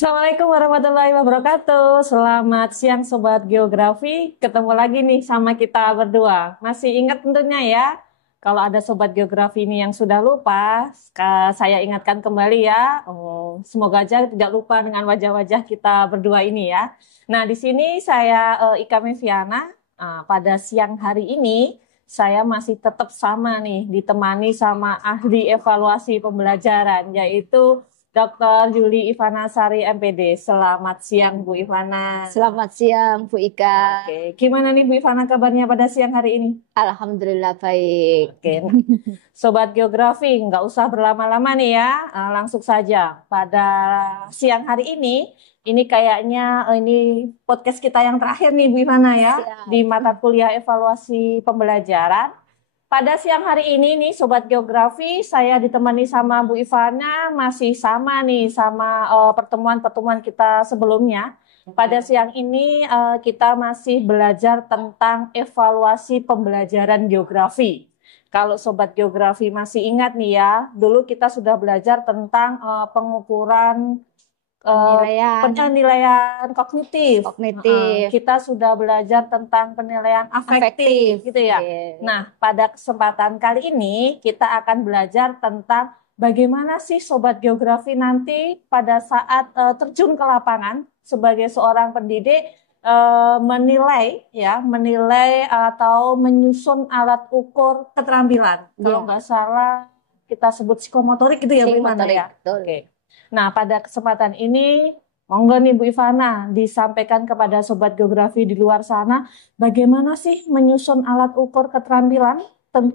Assalamualaikum warahmatullahi wabarakatuh. Selamat siang Sobat Geografi. Ketemu lagi nih sama kita berdua. Masih ingat tentunya ya. Kalau ada Sobat Geografi ini yang sudah lupa, saya ingatkan kembali ya. Semoga aja tidak lupa dengan wajah-wajah kita berdua ini ya. Nah, di sini saya Ika Meviana. Pada siang hari ini saya masih tetap sama nih, ditemani sama ahli evaluasi pembelajaran, yaitu Dr. Juli Ivana Sari MPD. Selamat siang Bu Ivana. Selamat siang, Bu Ika. Oke, gimana nih Bu Ivana kabarnya pada siang hari ini? Alhamdulillah baik. Oke, Sobat Geografi, nggak usah berlama-lama nih ya, langsung saja. Pada siang hari ini kayaknya ini podcast kita yang terakhir nih Bu Ivana ya, Siap. di mata kuliah evaluasi pembelajaran. Pada siang hari ini nih Sobat Geografi, saya ditemani sama Bu Ivana, masih sama nih sama pertemuan-pertemuan kita sebelumnya. Pada siang ini kita masih belajar tentang evaluasi pembelajaran geografi. Kalau Sobat Geografi masih ingat nih ya, dulu kita sudah belajar tentang pengukuran penilaian kognitif. Kognitif. Kita sudah belajar tentang penilaian afektif, gitu ya. Yeah. Nah, pada kesempatan kali ini kita akan belajar tentang bagaimana sih Sobat Geografi nanti pada saat terjun ke lapangan sebagai seorang pendidik menilai atau menyusun alat ukur keterampilan. Kalau nggak salah kita sebut psikomotorik gitu ya, Bu Ivana ya. Oke. Nah, pada kesempatan ini, monggo nih Bu Ivana, disampaikan kepada Sobat Geografi di luar sana, bagaimana sih menyusun alat ukur keterampilan,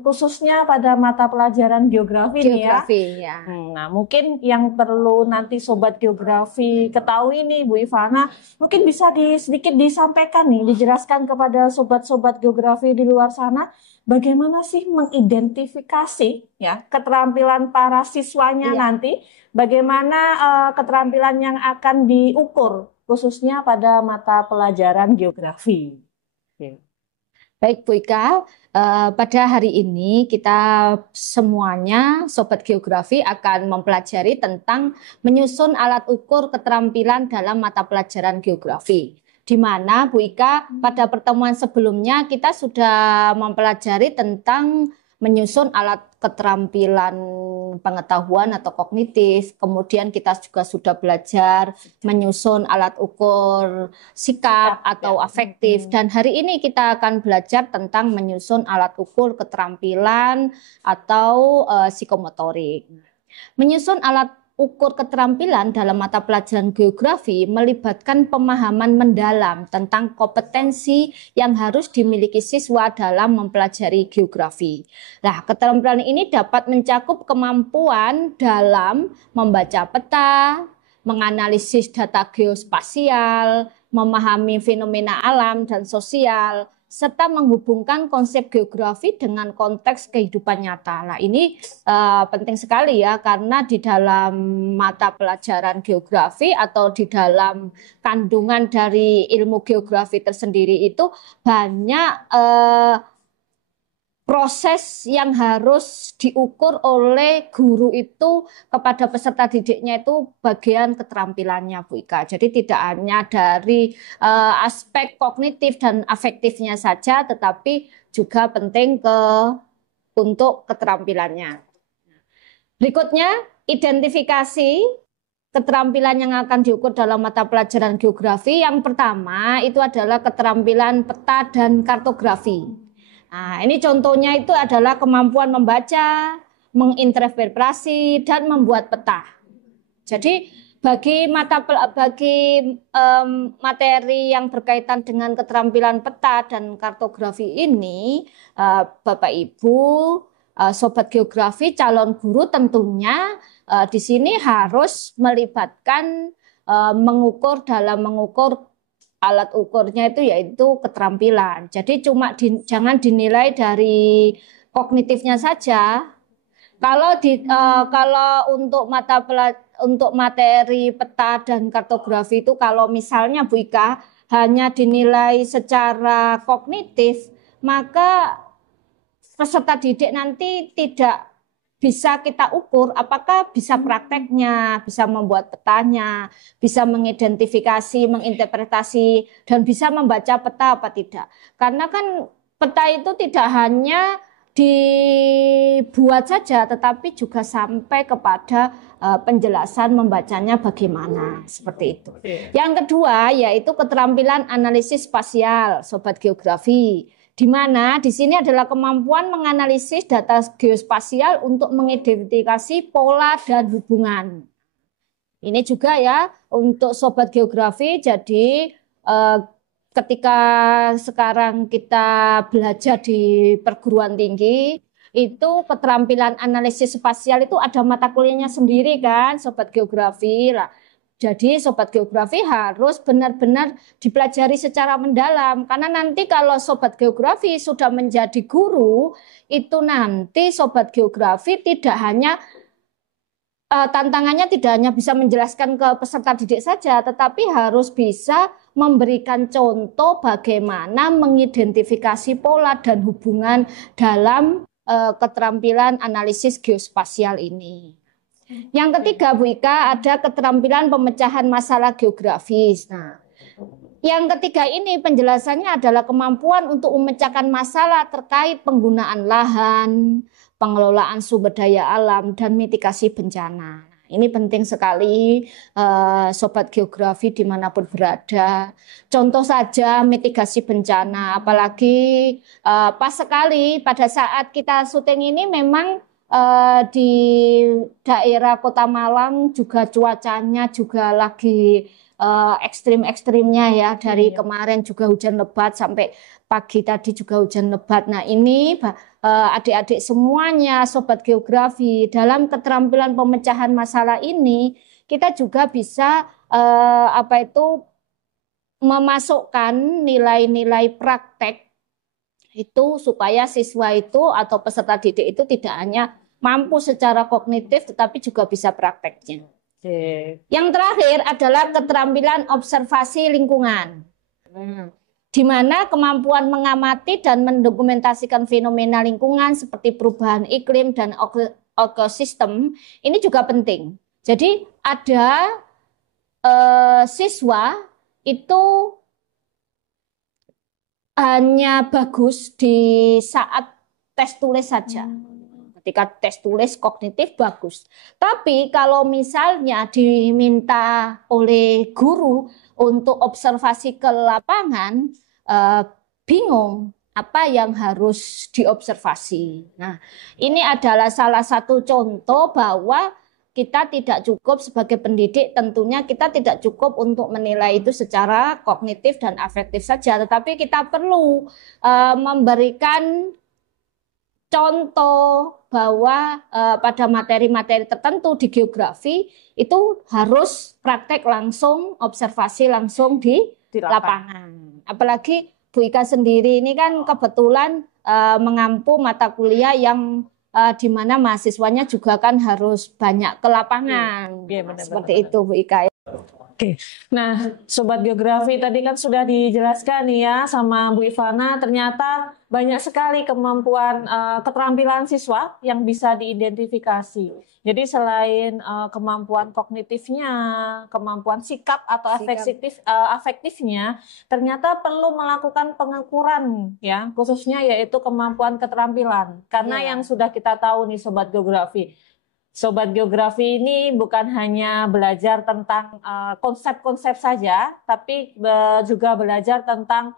khususnya pada mata pelajaran geografi nih ya. Ya. Nah, mungkin yang perlu nanti Sobat Geografi ketahui nih Bu Ivana, mungkin bisa sedikit disampaikan nih, dijelaskan kepada Sobat-Sobat Geografi di luar sana, bagaimana sih mengidentifikasi ya keterampilan para siswanya nanti, bagaimana keterampilan yang akan diukur khususnya pada mata pelajaran geografi. Oke. Baik, Bu Ika. Pada hari ini kita semuanya Sobat Geografi akan mempelajari tentang menyusun alat ukur keterampilan dalam mata pelajaran geografi. Di mana Bu Ika pada pertemuan sebelumnya kita sudah mempelajari tentang menyusun alat keterampilan pengetahuan atau kognitif. Kemudian kita juga sudah belajar menyusun alat ukur sikap atau afektif. Dan hari ini kita akan belajar tentang menyusun alat ukur keterampilan atau psikomotorik. Menyusun alat ukur keterampilan dalam mata pelajaran geografi melibatkan pemahaman mendalam tentang kompetensi yang harus dimiliki siswa dalam mempelajari geografi. Nah, keterampilan ini dapat mencakup kemampuan dalam membaca peta, menganalisis data geospasial, memahami fenomena alam dan sosial, serta menghubungkan konsep geografi dengan konteks kehidupan nyata. Nah, ini penting sekali ya, karena di dalam mata pelajaran geografi atau di dalam kandungan dari ilmu geografi tersendiri itu banyak proses yang harus diukur oleh guru itu kepada peserta didiknya itu bagian keterampilannya, Bu Ika. Jadi tidak hanya dari aspek kognitif dan afektifnya saja, tetapi juga penting untuk keterampilannya. Berikutnya, identifikasi keterampilan yang akan diukur dalam mata pelajaran geografi. Yang pertama itu adalah keterampilan peta dan kartografi. Nah, ini contohnya itu adalah kemampuan membaca, menginterpretasi, dan membuat peta. Jadi bagi materi yang berkaitan dengan keterampilan peta dan kartografi ini, Bapak Ibu, Sobat Geografi, calon guru tentunya di sini harus melibatkan mengukur alat ukurnya itu yaitu keterampilan. Jadi jangan dinilai dari kognitifnya saja. Kalau untuk materi peta dan kartografi itu kalau misalnya Bu Ika hanya dinilai secara kognitif, maka peserta didik nanti tidak bisa kita ukur apakah bisa prakteknya, bisa membuat petanya, bisa mengidentifikasi, menginterpretasi, dan bisa membaca peta apa tidak. Karena kan peta itu tidak hanya dibuat saja, tetapi juga sampai kepada penjelasan membacanya bagaimana, seperti itu. Yang kedua yaitu keterampilan analisis spasial, Sobat Geografi. Di mana di sini adalah kemampuan menganalisis data geospasial untuk mengidentifikasi pola dan hubungan. Ini juga ya untuk Sobat Geografi, jadi ketika sekarang kita belajar di perguruan tinggi, itu keterampilan analisis spasial itu ada mata kuliahnya sendiri kan, Sobat Geografi lah. Jadi Sobat Geografi harus benar-benar dipelajari secara mendalam. Karena nanti kalau Sobat Geografi sudah menjadi guru, itu nanti Sobat Geografi tidak hanya tantangannya tidak hanya bisa menjelaskan ke peserta didik saja, tetapi harus bisa memberikan contoh bagaimana mengidentifikasi pola dan hubungan dalam keterampilan analisis geospasial ini. Yang ketiga, Bu Ika, ada keterampilan pemecahan masalah geografis. Nah, yang ketiga ini penjelasannya adalah kemampuan untuk memecahkan masalah terkait penggunaan lahan, pengelolaan sumber daya alam, dan mitigasi bencana. Ini penting sekali, Sobat Geografi dimanapun berada. Contoh saja mitigasi bencana, apalagi pas sekali pada saat kita syuting ini memang di daerah Kota Malang juga cuacanya juga lagi ekstrim-ekstrimnya ya, dari kemarin juga hujan lebat sampai pagi tadi juga hujan lebat. Nah ini adik-adik semuanya Sobat Geografi dalam keterampilan pemecahan masalah ini kita juga bisa memasukkan nilai-nilai praktek itu supaya siswa itu atau peserta didik itu tidak hanya mampu secara kognitif tetapi juga bisa prakteknya. Yang terakhir adalah keterampilan observasi lingkungan. Di mana kemampuan mengamati dan mendokumentasikan fenomena lingkungan seperti perubahan iklim dan ekosistem ini juga penting. Jadi ada siswa itu hanya bagus di saat tes tulis saja. Ketika tes tulis kognitif bagus. Tapi kalau misalnya diminta oleh guru untuk observasi ke lapangan, bingung apa yang harus diobservasi. Nah, ini adalah salah satu contoh bahwa kita tidak cukup sebagai pendidik, tentunya kita tidak cukup untuk menilai itu secara kognitif dan afektif saja, tetapi kita perlu memberikan contoh bahwa pada materi-materi tertentu di geografi itu harus praktek langsung, observasi langsung di lapangan. Apalagi Bu Ika sendiri ini kan kebetulan mengampu mata kuliah yang di mana mahasiswanya juga kan harus banyak ke lapangan. Seperti itu Bu Ika. Oke, nah Sobat Geografi tadi kan sudah dijelaskan nih ya sama Bu Ivana, ternyata banyak sekali kemampuan keterampilan siswa yang bisa diidentifikasi. Jadi selain kemampuan kognitifnya, kemampuan sikap atau afektifnya, ternyata perlu melakukan pengukuran ya, khususnya yaitu kemampuan keterampilan. Karena yang sudah kita tahu nih Sobat Geografi, Sobat Geografi ini bukan hanya belajar tentang konsep-konsep saja, tapi juga belajar tentang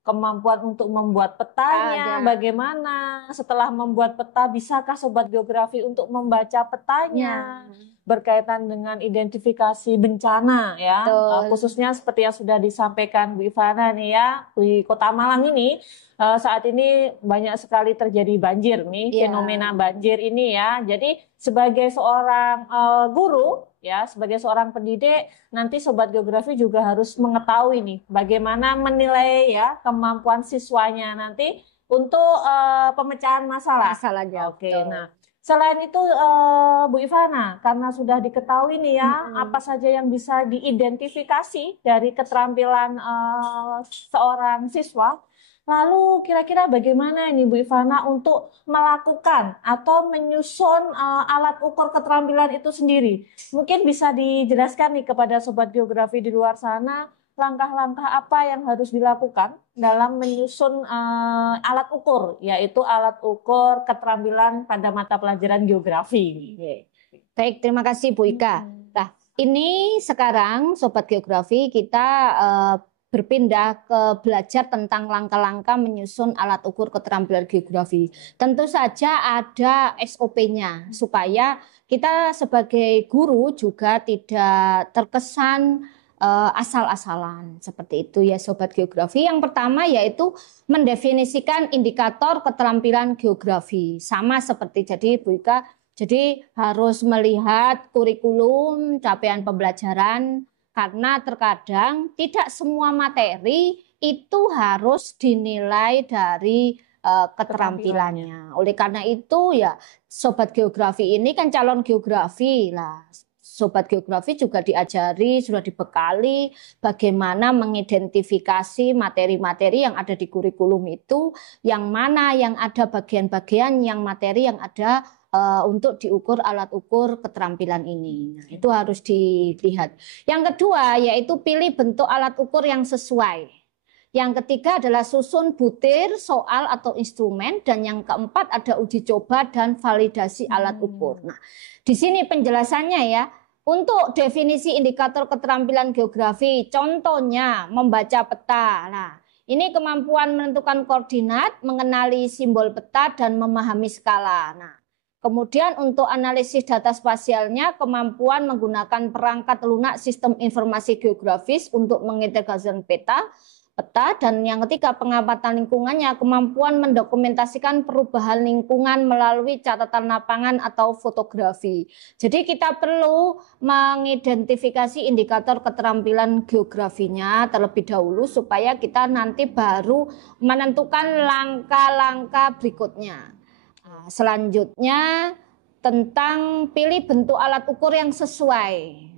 kemampuan untuk membuat petanya, bagaimana setelah membuat peta, bisakah Sobat Geografi untuk membaca petanya, berkaitan dengan identifikasi bencana ya, khususnya seperti yang sudah disampaikan Bu Ivana nih ya, di Kota Malang ini saat ini banyak sekali terjadi banjir nih, fenomena banjir ini ya. Jadi sebagai seorang guru ya, sebagai seorang pendidik, nanti Sobat Geografi juga harus mengetahui nih bagaimana menilai ya kemampuan siswanya nanti untuk pemecahan masalah. Oke, nah selain itu Bu Ivana, karena sudah diketahui nih ya apa saja yang bisa diidentifikasi dari keterampilan seorang siswa. Lalu kira-kira bagaimana ini Bu Ivana untuk melakukan atau menyusun alat ukur keterampilan itu sendiri? Mungkin bisa dijelaskan nih kepada sobat geografi di luar sana, langkah-langkah apa yang harus dilakukan dalam menyusun alat ukur, yaitu alat ukur keterampilan pada mata pelajaran geografi. Baik, terima kasih Bu Ika. Nah, ini sekarang Sobat Geografi kita berpindah ke belajar tentang langkah-langkah menyusun alat ukur keterampilan geografi. Tentu saja ada SOP-nya supaya kita sebagai guru juga tidak terkesan asal-asalan seperti itu ya Sobat Geografi. Yang pertama yaitu mendefinisikan indikator keterampilan geografi. Sama seperti jadi Bu Ika, jadi harus melihat kurikulum, capaian pembelajaran, karena terkadang tidak semua materi itu harus dinilai dari keterampilannya. Oleh karena itu ya Sobat Geografi ini kan calon geografi lah. Sobat Geografi juga diajari, sudah dibekali bagaimana mengidentifikasi materi-materi yang ada di kurikulum itu, yang mana yang ada bagian-bagian yang materi yang ada untuk diukur alat ukur keterampilan ini. Nah, itu harus dilihat. Yang kedua yaitu pilih bentuk alat ukur yang sesuai. Yang ketiga adalah susun butir soal atau instrumen, dan yang keempat ada uji coba dan validasi alat ukur. Nah, di sini penjelasannya ya. Untuk definisi indikator keterampilan geografi, contohnya membaca peta. Nah, ini kemampuan menentukan koordinat, mengenali simbol peta, dan memahami skala. Nah, kemudian untuk analisis data spasialnya, kemampuan menggunakan perangkat lunak sistem informasi geografis untuk mengintegrasikan peta, dan yang ketiga pengamatan lingkungannya, kemampuan mendokumentasikan perubahan lingkungan melalui catatan lapangan atau fotografi. Jadi kita perlu mengidentifikasi indikator keterampilan geografinya terlebih dahulu supaya kita nanti baru menentukan langkah-langkah berikutnya. Selanjutnya tentang pilih bentuk alat ukur yang sesuai.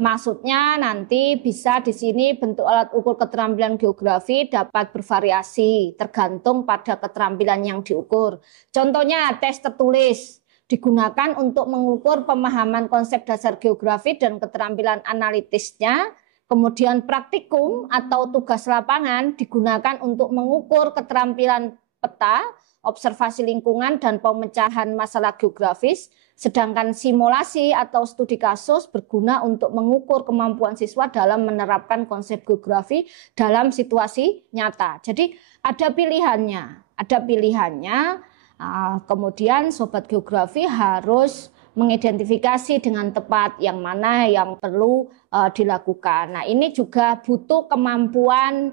Maksudnya nanti bisa di sini bentuk alat ukur keterampilan geografi dapat bervariasi tergantung pada keterampilan yang diukur. Contohnya tes tertulis digunakan untuk mengukur pemahaman konsep dasar geografi dan keterampilan analitisnya. Kemudian praktikum atau tugas lapangan digunakan untuk mengukur keterampilan peta, observasi lingkungan, dan pemecahan masalah geografis. Sedangkan simulasi atau studi kasus berguna untuk mengukur kemampuan siswa dalam menerapkan konsep geografi dalam situasi nyata. Jadi ada pilihannya. Kemudian Sobat Geografi harus mengidentifikasi dengan tepat yang mana yang perlu dilakukan. Nah, ini juga butuh kemampuan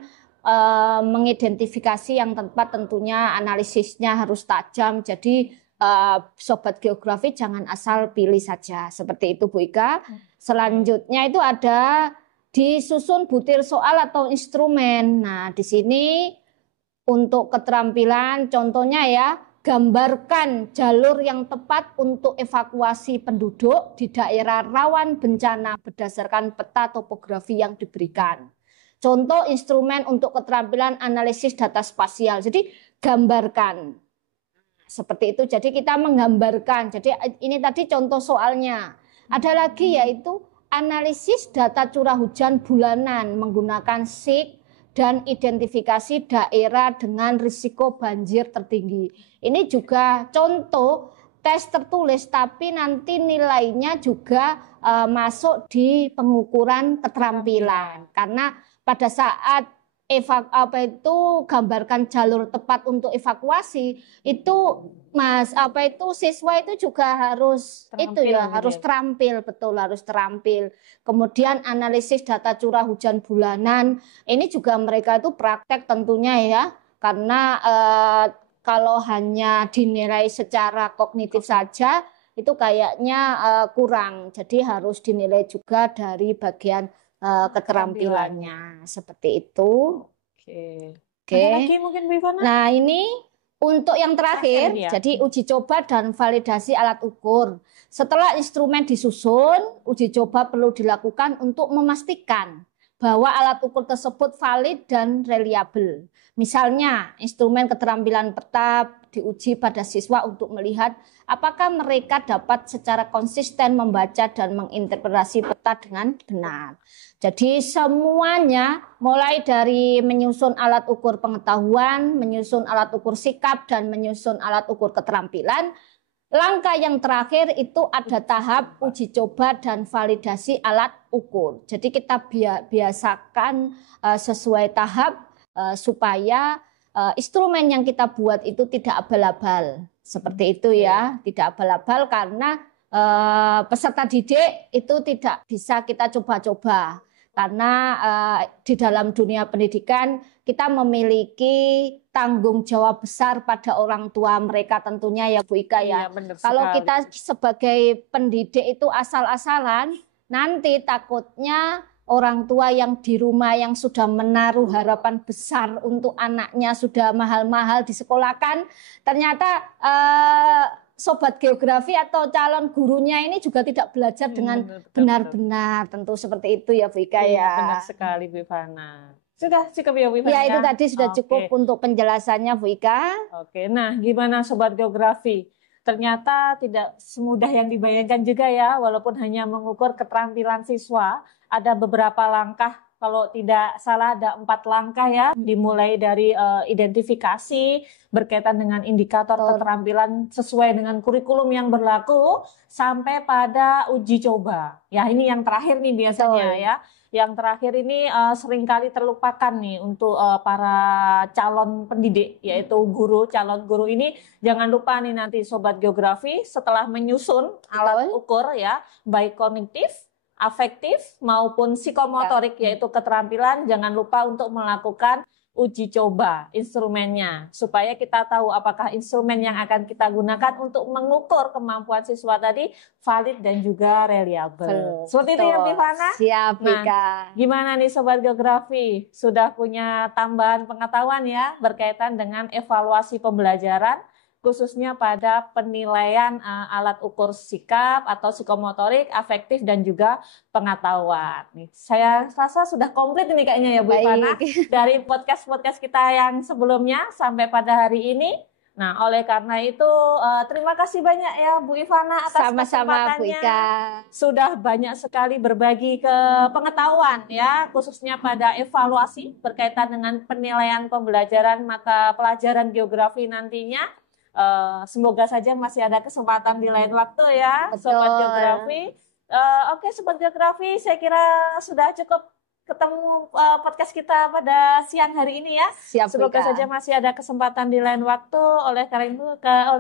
mengidentifikasi yang tepat, tentunya analisisnya harus tajam. Jadi Sobat Geografi jangan asal pilih saja. Seperti itu Bu Ika. Selanjutnya itu ada disusun butir soal atau instrumen. Nah, di sini untuk keterampilan contohnya ya, gambarkan jalur yang tepat untuk evakuasi penduduk di daerah rawan bencana berdasarkan peta topografi yang diberikan. Contoh instrumen untuk keterampilan analisis data spasial. Jadi gambarkan. Seperti itu. Jadi kita menggambarkan. Jadi ini tadi contoh soalnya. Ada lagi yaitu analisis data curah hujan bulanan menggunakan SIG dan identifikasi daerah dengan risiko banjir tertinggi. Ini juga contoh tes tertulis, tapi nanti nilainya juga masuk di pengukuran keterampilan. Karena pada saat gambarkan jalur tepat untuk evakuasi itu siswa itu juga harus harus terampil, betul, harus terampil. Kemudian analisis data curah hujan bulanan ini juga mereka itu praktek tentunya ya, karena kalau hanya dinilai secara kognitif saja itu kayaknya kurang, jadi harus dinilai juga dari bagian keterampilannya. Seperti itu. Oke. Ada lagi mungkin Bu Ivana? Nah, ini untuk yang terakhir, jadi uji coba dan validasi alat ukur. Setelah instrumen disusun, uji coba perlu dilakukan untuk memastikan bahwa alat ukur tersebut valid dan reliable. Misalnya, instrumen keterampilan peta diuji pada siswa untuk melihat apakah mereka dapat secara konsisten membaca dan menginterpretasi peta dengan benar. Jadi semuanya mulai dari menyusun alat ukur pengetahuan, menyusun alat ukur sikap, dan menyusun alat ukur keterampilan. Langkah yang terakhir itu ada tahap uji coba dan validasi alat ukur. Jadi kita biasakan sesuai tahap supaya instrumen yang kita buat itu tidak abal-abal. Seperti itu ya, tidak abal-abal karena peserta didik itu tidak bisa kita coba-coba. Karena di dalam dunia pendidikan kita memiliki tanggung jawab besar pada orang tua mereka tentunya ya Bu Ika ya. Kalau kita sebagai pendidik itu asal-asalan, nanti takutnya orang tua yang di rumah yang sudah menaruh harapan besar untuk anaknya sudah mahal-mahal disekolahkan, ternyata sobat geografi atau calon gurunya ini juga tidak belajar dengan benar-benar. Tentu seperti itu ya Bu Ika ya. Benar sekali Bu Ivana. Sudah cukup ya Bu Ivana? Ya itu tadi sudah cukup untuk penjelasannya Bu Ika. Oke, nah gimana sobat geografi? Ternyata tidak semudah yang dibayangkan juga ya, walaupun hanya mengukur keterampilan siswa, ada beberapa langkah. Kalau tidak salah ada 4 langkah ya, dimulai dari identifikasi berkaitan dengan indikator keterampilan sesuai dengan kurikulum yang berlaku sampai pada uji coba. Ya ini yang terakhir nih biasanya ya. Yang terakhir ini seringkali terlupakan nih untuk para calon pendidik, yaitu guru, calon guru ini jangan lupa nih nanti sobat geografi setelah menyusun alat ukur ya, baik kognitif, afektif maupun psikomotorik yaitu keterampilan, jangan lupa untuk melakukan uji coba instrumennya supaya kita tahu apakah instrumen yang akan kita gunakan untuk mengukur kemampuan siswa tadi valid dan juga reliable. Seperti itu ya Ivana? Siap Ika. Nah, gimana nih sobat geografi? Sudah punya tambahan pengetahuan ya berkaitan dengan evaluasi pembelajaran khususnya pada penilaian alat ukur sikap atau psikomotorik, afektif dan juga pengetahuan. Nih, saya rasa sudah komplit ini kayaknya ya Bu Ivana dari podcast-podcast kita yang sebelumnya sampai pada hari ini. Nah, oleh karena itu terima kasih banyak ya Bu Ivana atas sama-sama Bu Ika. Sudah banyak sekali berbagi ke pengetahuan ya, khususnya pada evaluasi berkaitan dengan penilaian pembelajaran mata pelajaran geografi nantinya. Semoga saja masih ada kesempatan di lain waktu ya, sobat geografi. Oke, sobat geografi, saya kira sudah cukup ketemu podcast kita pada siang hari ini ya. Siap, semoga saja masih ada kesempatan di lain waktu. Oleh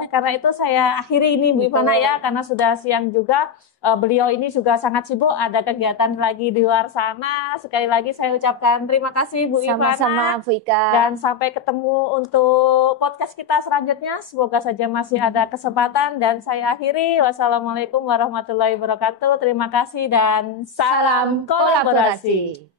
karena itu saya akhiri ini Bu Ivana ya, karena sudah siang juga. Beliau ini juga sangat sibuk, ada kegiatan lagi di luar sana. Sekali lagi saya ucapkan terima kasih Bu Ivana. Sama-sama Bu Ika. Dan sampai ketemu untuk podcast kita selanjutnya. Semoga saja masih ada kesempatan dan saya akhiri. Wassalamualaikum warahmatullahi wabarakatuh. Terima kasih dan salam kolaborasi.